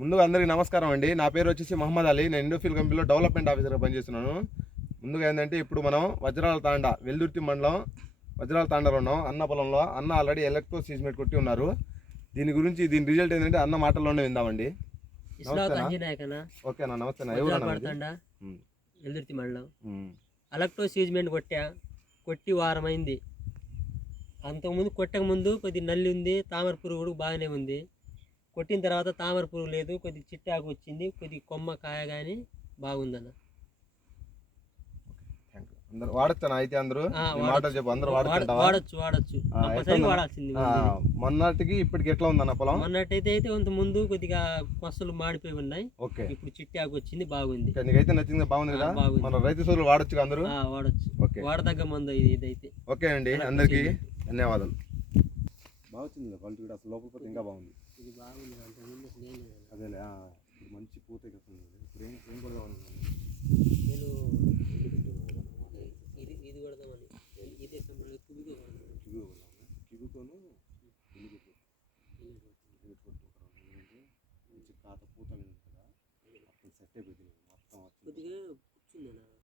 ముందుగా అందరికీ నమస్కారం అండి. నా పేరు వచ్చేసి మహమ్మద్ అలీ. నేను ఇండోఫిల్ కంపెనీలో డెవలప్మెంట్ ఆఫీసర్గా పనిచేస్తున్నాను. ముందుగా ఏంటంటే ఇప్పుడు మనం వజ్రాల తాండా వెల్దుర్తి మండలం వజ్రాల తాండాలో ఉన్నాం. అన్న పొలంలో అన్న ఆల్రెడీ ఎలక్ట్రో సీజ్మెంట్ కొట్టి ఉన్నారు. దీని రిజల్ట్ ఏంటంటే అన్న మాటల్లోనే విందామండి. ఓకేనా? నమస్తే. వెల్దుర్తి మండలం ఎలక్ట్రో సీజ్మెంట్ కొట్టి వారమైంది. అంతకుముందు కొట్టక ముందు కొద్ది నల్లి ఉంది, తామర పురుగు కూడా బాగానే ఉంది. కొట్టిన తర్వాత తామర పురుగు లేదు, కొద్ది చిట్టాకు వచ్చింది, కొద్ది కొమ్మ కాయ కానీ బాగుందన్న. అందరూ వాడచ్చు అయితే అందరూ మాటలు చెప్పు. అందరూ వాడచ్చు వాడాల్సింది. మొన్నటికి ఇప్పటికి ఎట్లా ఉందన్న పొలం? మొన్నట్టయితే కొంత ముందు కొద్దిగా కొసలు మాడిపోయి ఉన్నాయి. ఓకే, ఇప్పుడు చిట్టాకు వచ్చింది, బాగుంది. నీకైతే నచ్చింది? బాగుంది కదా? మన రైతు సోదరులు వాడచ్చు అందరూ? వాడచ్చు. వాడదగ్గ మందు ఇదైతే. ఓకే అండి, అందరికి ధన్యవాదాలు. బాగా వచ్చింది క్వాలిటీ కూడా, అసలు లోపల ఇంకా బాగుంది. ఇది బాగుంది. అదేలే, ఇప్పుడు మంచి పూత వస్తుంది. ఇప్పుడు ఏం కూడా నేను ఇది కొడదామని ఇదే కిగుతోను మంచి కాత పూత మీద కదా, అప్పుడు సెట్ అయిపోయింది మొత్తం. కొద్దిగా కూర్చుందన్న.